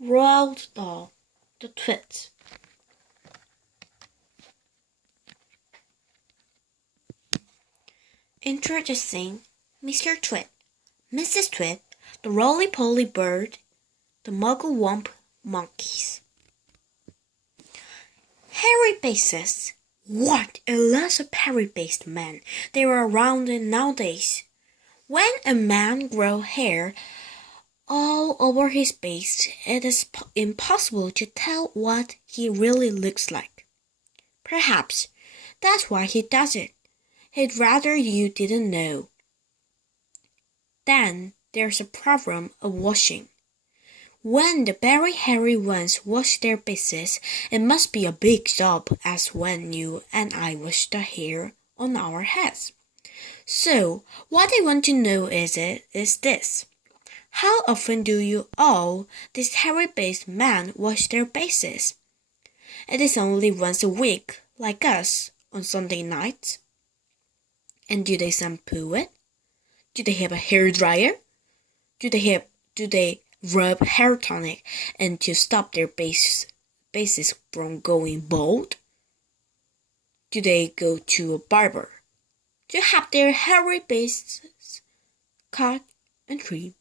ROALD doll, the TWITS. Introducing Mr. Twit, Mrs. Twit, the roly-poly bird, the muggle-wump monkeys. Hairy bases. What a lot of hairy-based men there are around nowadays. When a man grows hair all over his base, it is impossible to tell what he really looks like. Perhaps that's why he does it. He'd rather you didn't know. Then there's a problem of washing. When the very hairy ones wash their bases, it must be a big job as when you and I wash the hair on our heads. So, what I want to know is this. How often do you all, these hairy-based men, wash their bases? It is only once a week, like us, on Sunday nights. And do they shampoo it? Do they have a hair dryer? Do they rub hair tonic and to stop their bases from going bald? Do they go to a barber to have their hairy bases cut and trimmed?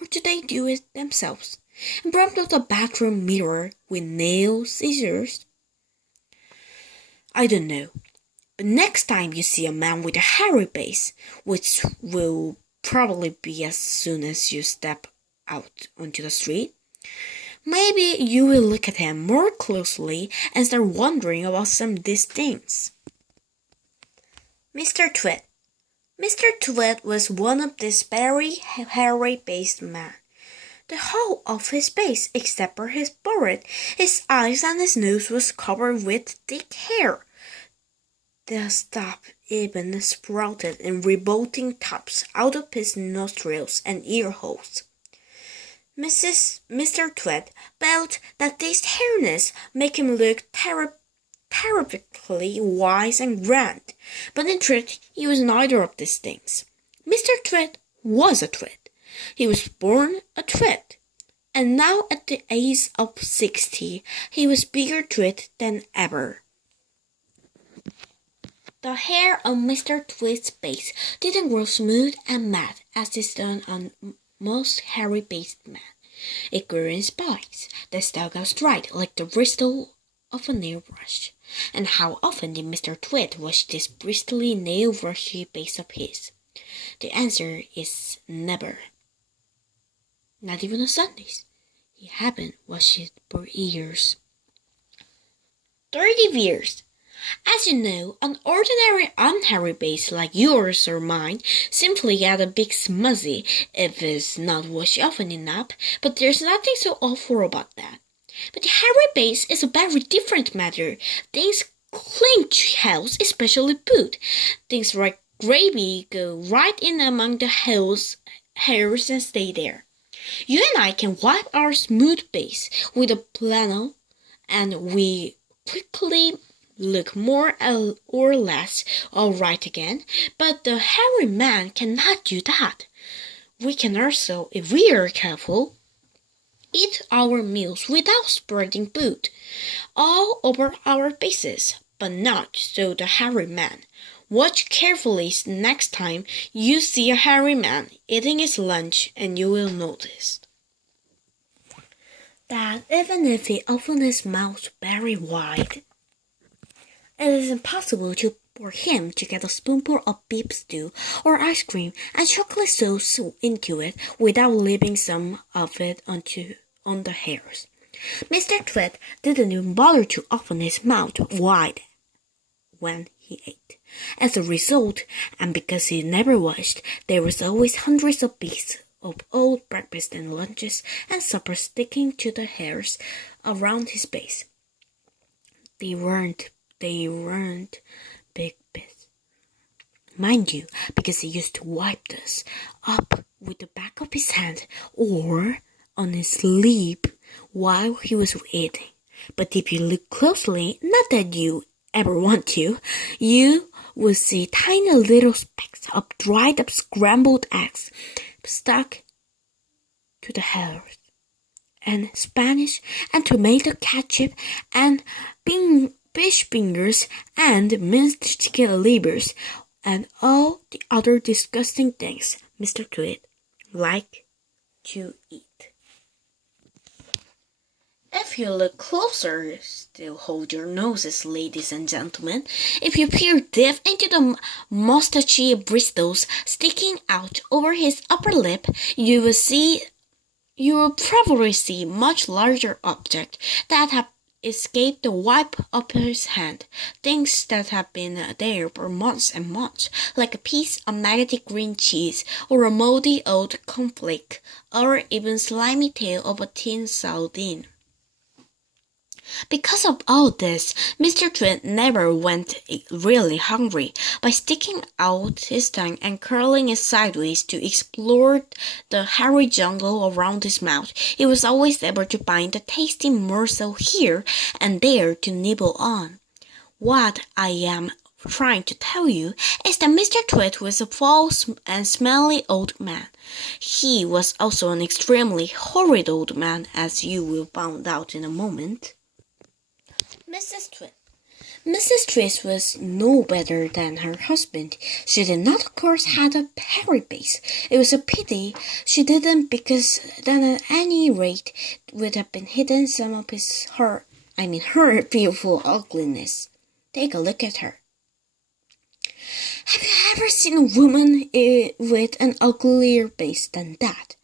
Or do they do it themselves in front of the bathroom mirror with nail scissors? I don't know. But next time you see a man with a hairy base, which will probably be as soon as you step out onto the street, maybe you will look at him more closely and start wondering about some of these things. Mr. Twit. Mr. Twit was one of these very hairy-based men. The whole of his base, except for his forehead, his eyes and his nose was covered with thick hair. The stuff even sprouted in revolting tufts out of his nostrils and ear holes. Mr. Twit felt that this hairness made him look terrifically wise and grand, but in truth he was neither of these things. Mr. Twit was a twit. He was born a twit, and now at the age of 60 he was bigger twit than ever. The hair on Mr. Twit's base didn't grow smooth and matte as it's done on most hairy-based men. It grew in spikes that stuck out straight like the bristle of a nail brush. And how often did Mr. Twit wash this bristly nail brushy base of his? The answer is never. Not even on Sundays. He hadn't washed it for years. 30 years. As you know, an ordinary unhairy base like yours or mine simply get a bit smuzzy if it's not washed often enough, but there's nothing so awful about that. But the hairy base is a very different matter. Things cling to hairs, especially food. Things like gravy go right in among the hairs and stay there. You and I can wipe our smooth base with a flannel, and we quickly look more or less all right again, but the hairy man cannot do that. We can also, if we are careful, eat our meals without spreading food all over our bases, but not so the hairy man. Watch carefully next time you see a hairy man eating his lunch, and you will notice that even if he opens his mouth very wide, it is impossible for him to get a spoonful of beef stew or ice cream and chocolate sauce into it without leaving some of it on the hairs. Mr. Twit didn't even bother to open his mouth wide when he ate. As a result, and because he never washed, there was always hundreds of bits of old breakfast and lunches and suppers sticking to the hairs around his base. They weren't big bits, mind you, because he used to wipe this up with the back of his hand or on his lip while he was eating. But if you look closely, not that you ever want to, you will see tiny little specks of dried up scrambled eggs stuck to the hairs. and Spanish and tomato ketchup and fish fingers and minced chicken livers and all the other disgusting things Mr. Tweet liked to eat. If you look closer, still hold your noses, ladies and gentlemen. If you peer deep into the mustache bristles sticking out over his upper lip, you will probably see much larger objects that have escaped the wipe of his hand, things that have been there for months and months, like a piece of maggoty green cheese, or a moldy old cornflake, or even slimy tail of a tin sardine. Because of all this, Mr. Twit never went really hungry. By sticking out his tongue and curling it sideways to explore the hairy jungle around his mouth, he was always able to find a tasty morsel here and there to nibble on. What I am trying to tell you is that Mr. Twit was a foul and smelly old man. He was also an extremely horrid old man, as you will find out in a moment. Mrs. Twit was no better than her husband. She did not, of course, have a hairy face. It was a pity she didn't, because then at any rate would have been hidden some of her beautiful ugliness. Take a look at her. Have you ever seen a woman with an uglier face than that?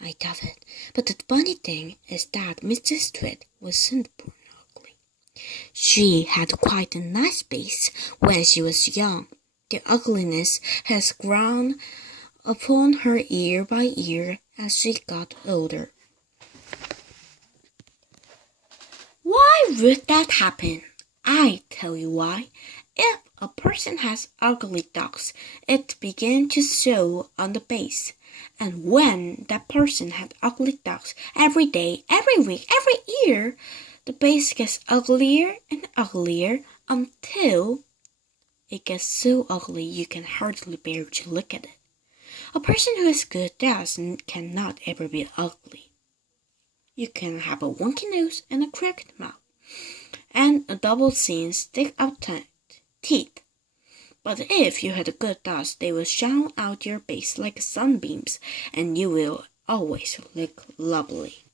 I doubt it. But the funny thing is that Mrs. Twit wasn't born ugly. She had quite a nice face when she was young. The ugliness has grown upon her year by year as she got older. Why would that happen? I tell you why. If a person has ugly ducks, it begins to show on the face. And when that person had ugly ducks every day, every week, every year, the face gets uglier and uglier until it gets so ugly you can hardly bear to look at it. A person who is good cannot ever be ugly. You can have a wonky nose and a crooked mouth, and a double chin stick out teeth. But if you had a good dust, they will shine out your face like sunbeams, and you will always look lovely.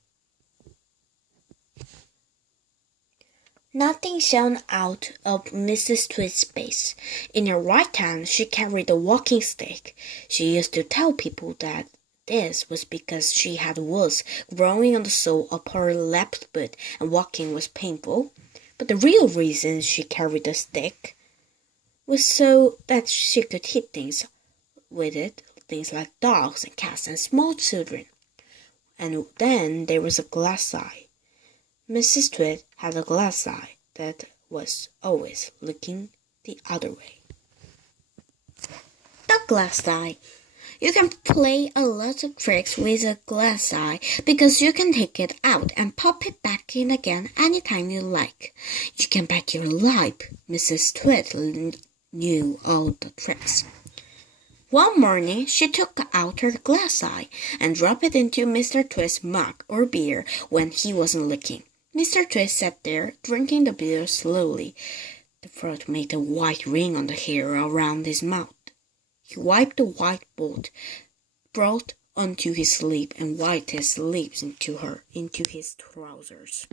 Nothing shone out of Mrs. Twit's face. In her right hand she carried a walking stick. She used to tell people that this was because she had wounds growing on the sole of her left foot and walking was painful. But the real reason she carried the stick was so that she could hit things with it, things like dogs and cats and small children. And then there was a glass eye. Mrs. Twit had a glass eye that was always looking the other way. The glass eye. You can play a lot of tricks with a glass eye because you can take it out and pop it back in again anytime you like. You can bet your life Mrs. Twit knew all the tricks. One morning she took out her glass eye and dropped it into Mr. Twit's mug or beer when he wasn't looking. Mr. Twit sat there, drinking the beer slowly. The froth made a white ring on the hair around his mouth. He wiped the white brought onto his sleeve and wiped his sleeves into his trousers.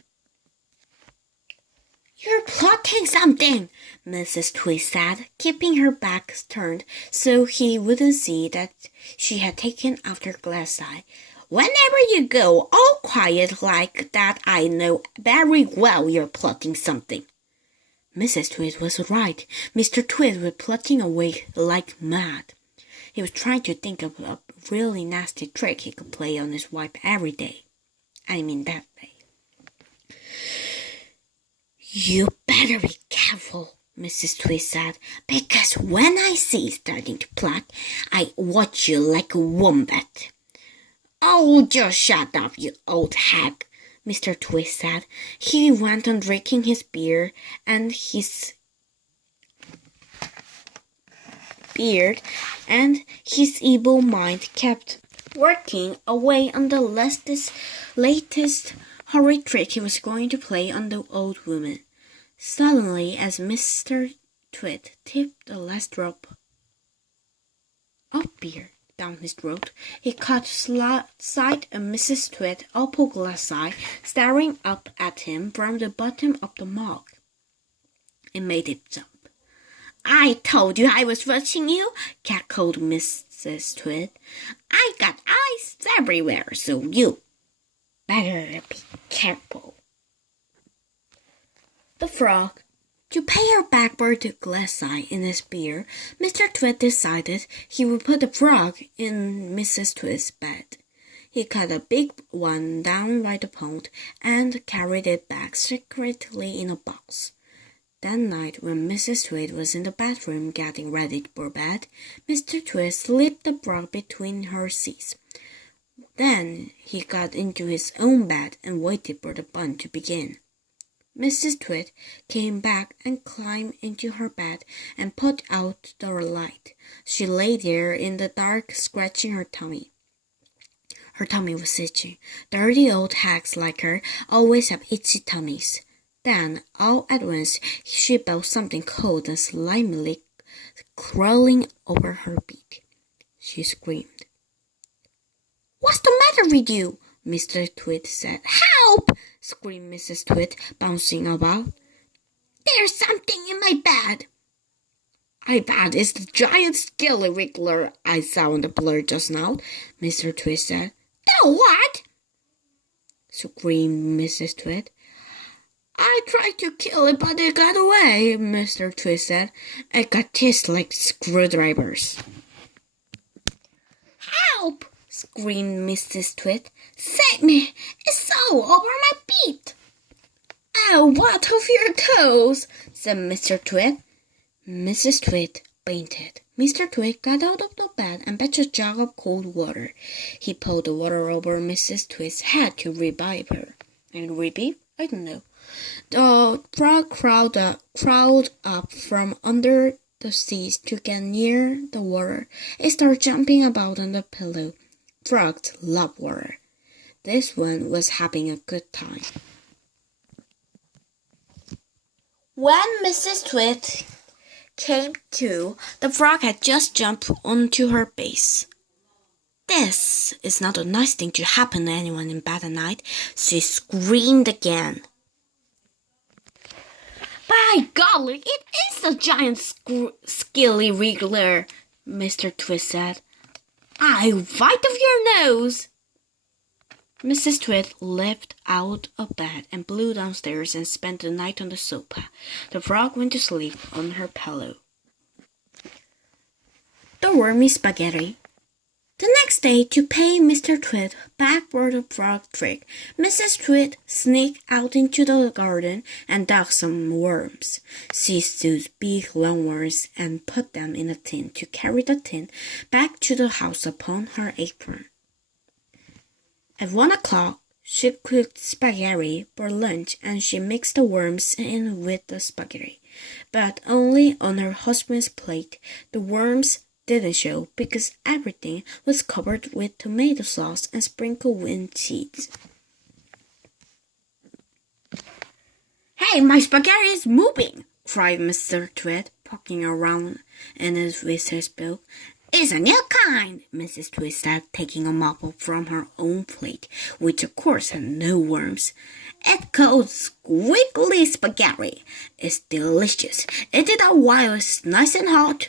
"You're plotting something," Mrs. Twit said, keeping her back turned so he wouldn't see that she had taken out her glass eye. "Whenever you go all quiet like that, I know very well you're plotting something." Mrs. Twit was right. Mr. Twit was plotting away like mad. He was trying to think of a really nasty trick he could play on his wife every day. That way. "You better be careful," Mrs. Twit said, "because when I see you starting to plot, I watch you like a wombat." "Oh, just shut up, you old hag," Mr. Twit said. He went on drinking his beer, and his beard, and his evil mind kept working away on the latest horrid trick he was going to play on the old woman. Suddenly, as Mr. Twit tipped the last drop of beer down his throat, he caught sight of Mrs. Twit, opal glass eye, staring up at him from the bottom of the mug. It made it jump. "I told you I was watching you," cackled Mrs. Twit. "I got eyes everywhere, so you better be careful." The frog. To pay her back for the glass eye in his beer, Mr. Twit decided he would put the frog in Mrs. Twit's bed. He cut a big one down by the pond and carried it back secretly in a box. That night, when Mrs. Twit was in the bathroom getting ready for bed, Mr. Twit slipped the frog between her seats. Then he got into his own bed and waited for the fun to begin. Mrs. Twit came back and climbed into her bed and put out the light. She lay there in the dark, scratching her tummy. Her tummy was itchy. Dirty old hags like her always have itchy tummies. Then, all at once, she felt something cold and slimily crawling over her beak. She screamed. "What's the matter with you?" Mr. Twit said. "Help!" screamed Mrs. Twit, bouncing about. "There's something in my bed." "I bet it's the giant skilly wriggler I saw on the blur just now," Mr. Twit said. "The what?" screamed Mrs. Twit. "I tried to kill it, but it got away," Mr. Twit said. "It got teeth like screwdrivers." "Help!" screamed Mrs. Twit. "Save me! It's so over my feet!" "Oh, what of your toes?" said Mr. Twit. Mrs. Twit fainted. Mr. Twit got out of the bed and fetched a jug of cold water. He poured the water over Mrs. Twit's head to revive her. And revive? I don't know. The frog crawled up from under the seats to get near the water. It started jumping about on the pillow. Frogs love water. This one was having a good time. When Mrs. Twit came to, the frog had just jumped onto her base. "This is not a nice thing to happen to anyone in bed at night," she screamed again. "By golly, it is a giant skilly wriggler," Mr. Twit said. "I'll bite off your nose." Mrs. Twit leapt out of bed and flew downstairs and spent the night on the sofa. The frog went to sleep on her pillow. The wormy spaghetti. The next day, to pay Mr. Twit back for the frog trick, Mrs. Twit sneaked out into the garden and dug some worms. She stewed big long worms and put them in a tin to carry the tin back to the house upon her apron. At 1 o'clock, she cooked spaghetti for lunch and she mixed the worms in with the spaghetti, but only on her husband's plate. The worms didn't show because everything was covered with tomato sauce and sprinkled with cheese. "Hey, my spaghetti is moving!" cried Mr. Twit, poking around in with his bill. "It's a new kind," Mrs. Twit said, taking a mouthful from her own plate, which of course had no worms. "It's called squiggly spaghetti. It's delicious. Eat it out while it's nice and hot."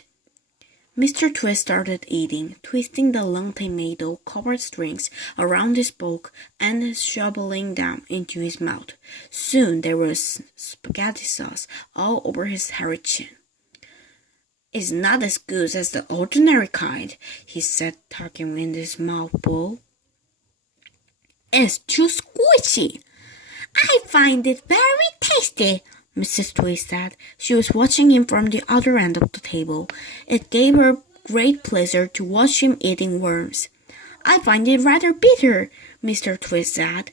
Mr. Twit started eating, twisting the long tomato-covered strings around his bowl and shoveling them into his mouth. Soon there was spaghetti sauce all over his hairy chin. "It's not as good as the ordinary kind," he said, tucking in his mouthful. "It's too squishy." "I find it very tasty," Mrs. Twit said. She was watching him from the other end of the table. It gave her great pleasure to watch him eating worms. "I find it rather bitter," Mr. Twit said.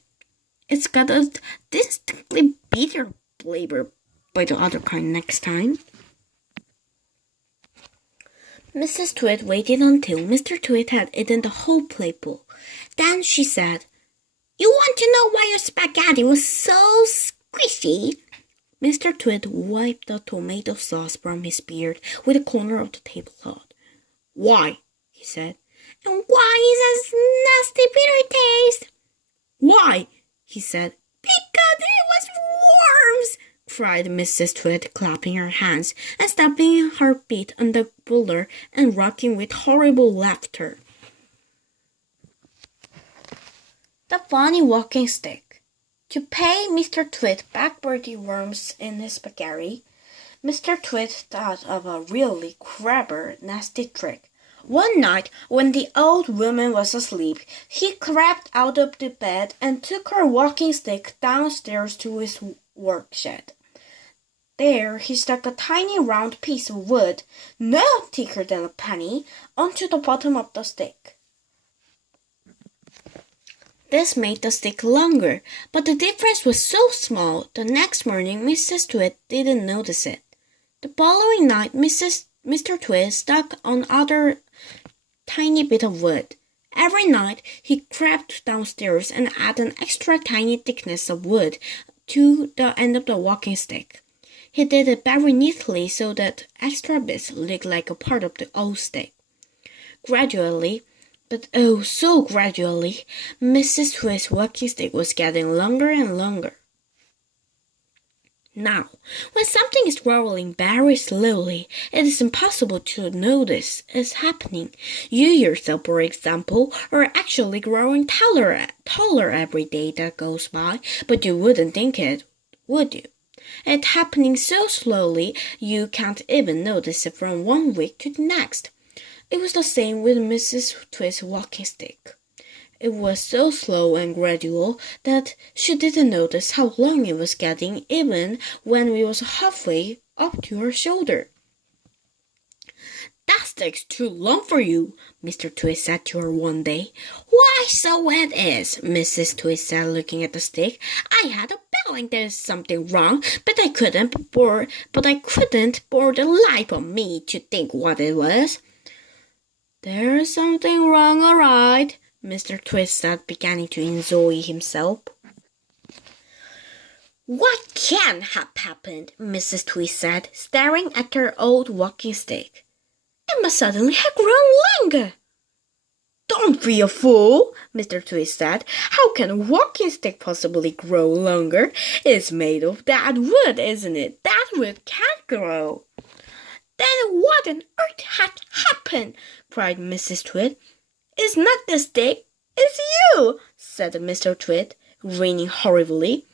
"It's got a distinctly bitter flavor. Buy the other kind next time." Mrs. Twit waited until Mr. Twit had eaten the whole plateful. Then she said, "You want to know why your spaghetti was so squishy?" Mr. Twit wiped the tomato sauce from his beard with a corner of the tablecloth. "Why?" he said. "And why is it nasty bitter taste?" "Why?" he said. "Because it was worms!" cried Mrs. Twit, clapping her hands and stamping her feet on the ruler and rocking with horrible laughter. The funny walking stick. To pay Mr. Twit back for the worms in his spaghetti, Mr. Twit thought of a really clever, nasty trick. One night, when the old woman was asleep, he crept out of the bed and took her walking stick downstairs to his workshed. There he stuck a tiny round piece of wood, no thicker than a penny, onto the bottom of the stick. This made the stick longer, but the difference was so small the next morning Mrs. Twit didn't notice it. The following night Mr. Twit stuck another tiny bit of wood. Every night he crept downstairs and added an extra tiny thickness of wood to the end of the walking stick. He did it very neatly so that extra bits looked like a part of the old stick. Gradually, but oh so gradually, Mrs. Twit's walking stick was getting longer and longer. Now, when something is rolling very slowly, it is impossible to notice it's happening. You yourself, for example, are actually growing taller every day that goes by, but you wouldn't think it, would you? It's happening so slowly you can't even notice it from one week to the next. It was the same with Mrs. Twit's walking stick. It was so slow and gradual that she didn't notice how long it was getting even when it was halfway up to her shoulder. "That stick's too long for you," Mr. Twit said to her one day. "Why, so it is," Mrs. Twit said, looking at the stick. "I had a feeling there was something wrong, but I couldn't for the life of me to think what it was." "There's something wrong, all right," Mr. Twit said, beginning to enjoy himself. "What can have happened?" Mrs. Twit said, staring at her old walking stick. "It must suddenly have grown longer." "Don't be a fool," Mr. Twit said. "How can a walking stick possibly grow longer? It's made of that wood, isn't it? That wood can't grow." "Then what on earth had happened?" cried Mrs. Twit. "It's not the stick, it's you," said Mr. Twit, grinning horribly.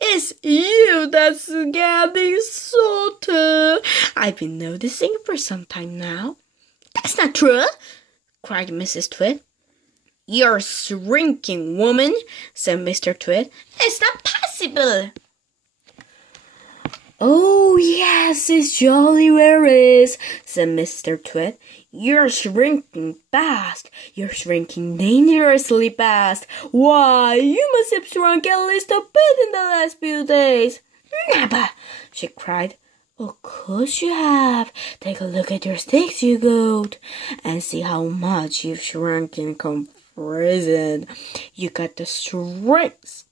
"It's you that's getting shorter. I've been noticing for some time now." "That's not true," cried Mrs. Twit. "You're shrinking, woman," said Mr. Twit. "It's not possible." "Oh, yes, it jolly well is," said Mr. Twit. "You're shrinking fast. You're shrinking dangerously fast. Why, you must have shrunk at least a bit in the last few days." "Never!" she cried. "Of course you have. Take a look at your sticks, you goat, and see how much you've shrunk in comparison. You got the shrinks."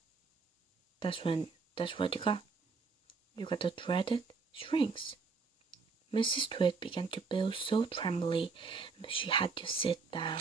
That's what you got. You got the dreaded shrinks. Mrs. Twit began to feel so trembly she had to sit down.